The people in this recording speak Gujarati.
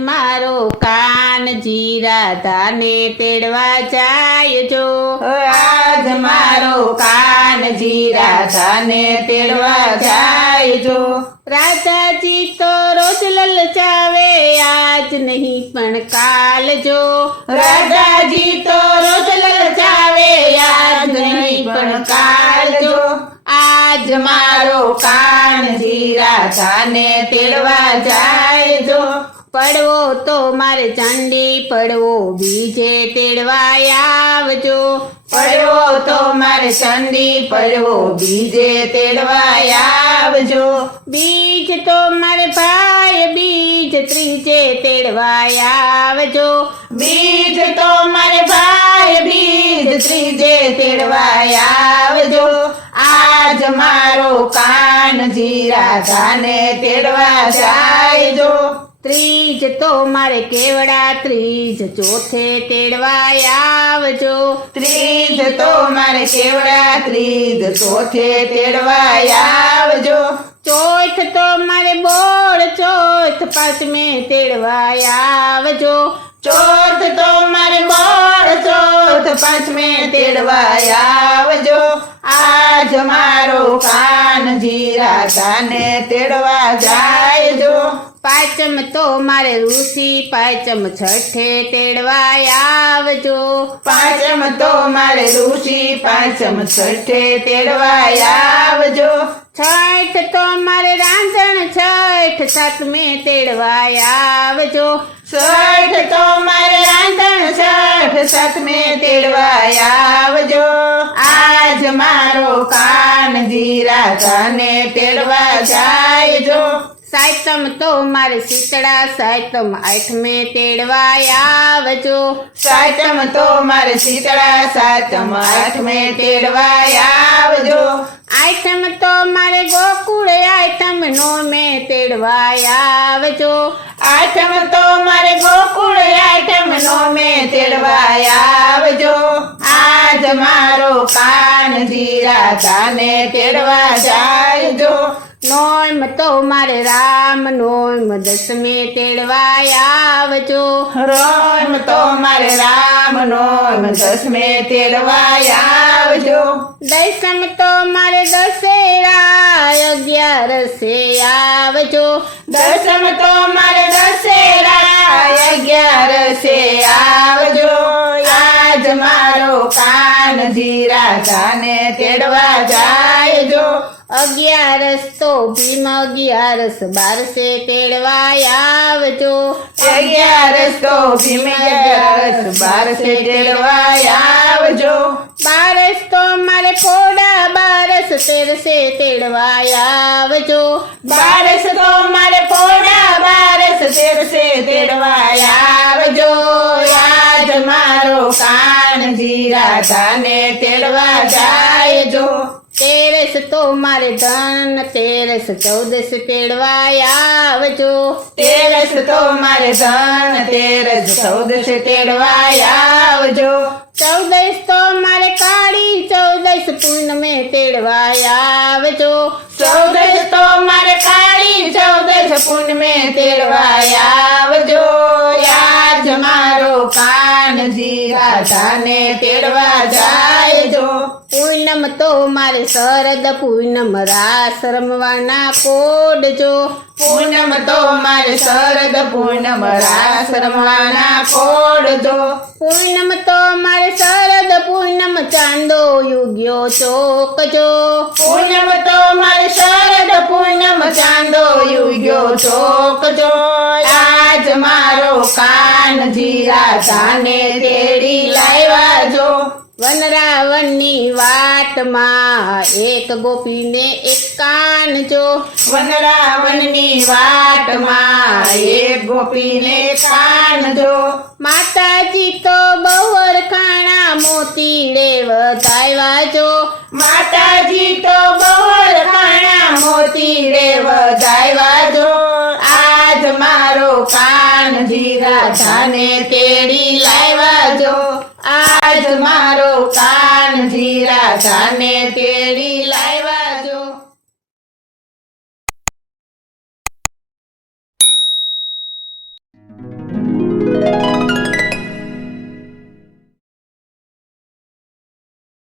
મારો કાન જીરા ધાને તેડવા જાય જો આજ મારો કાન જીરા ધાને તેડવા જાય જો રાધાજી તો રોજ લલચાવે આજ નહીં પણ કાલ જો રાધાજી તો રોજ લલચાવે આજ નહીં પણ કાલ જો આજ મારો કાન જીરા ધાને તેડવા જાય પડવો તો મારે ચાંદી, પડવો બીજે તેડવા આવજો. પડવો તો મારે ચંડી પડવો બીજે તેડવા આવજો. બીજ તો મારે ભાઈ, બીજ ત્રીજે તેડવા આવજો. બીજ તો મારે ભાઈ, બીજ ત્રીજે તેડવા આવજો. આજ મારો કાન જીરા કાને તેડવા જાય જો ત્રીજ તો મારે કેવડા ત્રીજ ચોથે તેડવા આવજો. ત્રીજ તો મારે કેવડા ત્રીજ ચોથે તેડવા આવજો. ચોથ તો મારે બોળ ચોથ પાંચમે તેડવા આવજો. ચોથ તો મારે બોળ ચોથ પાંચમે તેડવા આવજો. આજ મારો કાન જીરા તાને તેડવા જો. પાંચમ તો મારે ઋષિ પાંચમ છઠ્ઠે તેડવા આવજો. પાંચમ તો મારે ઋષિ પાંચમ છઠ્ઠે તેડવા આવજો. છઠ તો મારે રાંધણ છઠ સાતમે તેડવા આવજો. છઠ તો મારે રાંધણ છઠ સાતમે તેડવા આવજો. આજ મારો કાન જીરા કાને તેડવા જાય જો સાતમ તો મારે શીતળા સાયતમ આઠમે તેડવા આવજો. સાયતમ તો મારે શીતળા સાયતમ આઠમે તેડવા આવજો. આઠમ તો મારે ગોકુળ આઠમ નોમે તેડવા આવજો. આઠમ તો મારે ગોકુળ આઠમ નો મેં તેડવા આવજો. આજ મારો કાન જીરા તાને તેડવા જાયજો. નોમ તો મારે રામ નોમ દસમે તેડવા આવજો. રોમ તો મારે રામ નોમ દસમે તેડવા આવજો. દસમ તો મારે દશેરા અગિયારસે આવજો. દસમ તો મારે દશેરા અગિયારસે આવજો. આજ કાન ધીરા રાધાને તેડવા જાયજો અગિયારસ તો ભીમ અગિયારસ બારસે તેડવા આવજો. અગિયારસ તો ભીમ અગિયારસ બારસે તેડવા આવજો. બારસ તો મારે પોડા બારસ તેરસે તેડવા આવજો. બારસ તો મારે પોડા બારસ તેરસે તેડવા આવજો. આજ મારો કાનજી રાધાને તેડવા જાયજો. તેરસ તો મારે ધન તેરસ ચૌદસ તેડવા આવજો. તેરસ તો મારે ધન તેરસ ચૌદસ તેડવા આવજો. ચૌદસ તો મારે કાળી ચૌદસ પૂનમે તેડવા આવજો. ચૌદસ તો મારે કાળી ચૌદસ પૂનમે તેડવા આવજો. આજ મારો કાનજી રાધાને તેડવા જાયજો. પૂનમ તો મારે શરદ પૂનમ રાસ રમવાના કોડજો પૂનમ તો મારે શરદ પૂનમ રાસ રમવાના કોડજો પૂનમ તો મારે શરદ પૂનમ ચાંદો યુગ્યો ચોકજો. પૂનમ તો મારે શરદ પૂનમ ચાંદો યુગ્યો ચોકજો. આજ મારો કાનજી રાધાને તેડી લાવ્યા જો. વનરાવનની વાટમાં એક ગોપીને એક કાનજો વનરાવનની વાટમાં એક ગોપીને કાનજો માતાજી તો બહુર ખાણા મોતી રે વધાવ્યા જો. માતાજી તો બહોર ખાણા મોતી રે વધાવ્યા જો. આજ મારો કાનજી રાધાને તેડી લાવ્યા જો આજ મારો કાનજી રાધાને તેડી લાવ્યા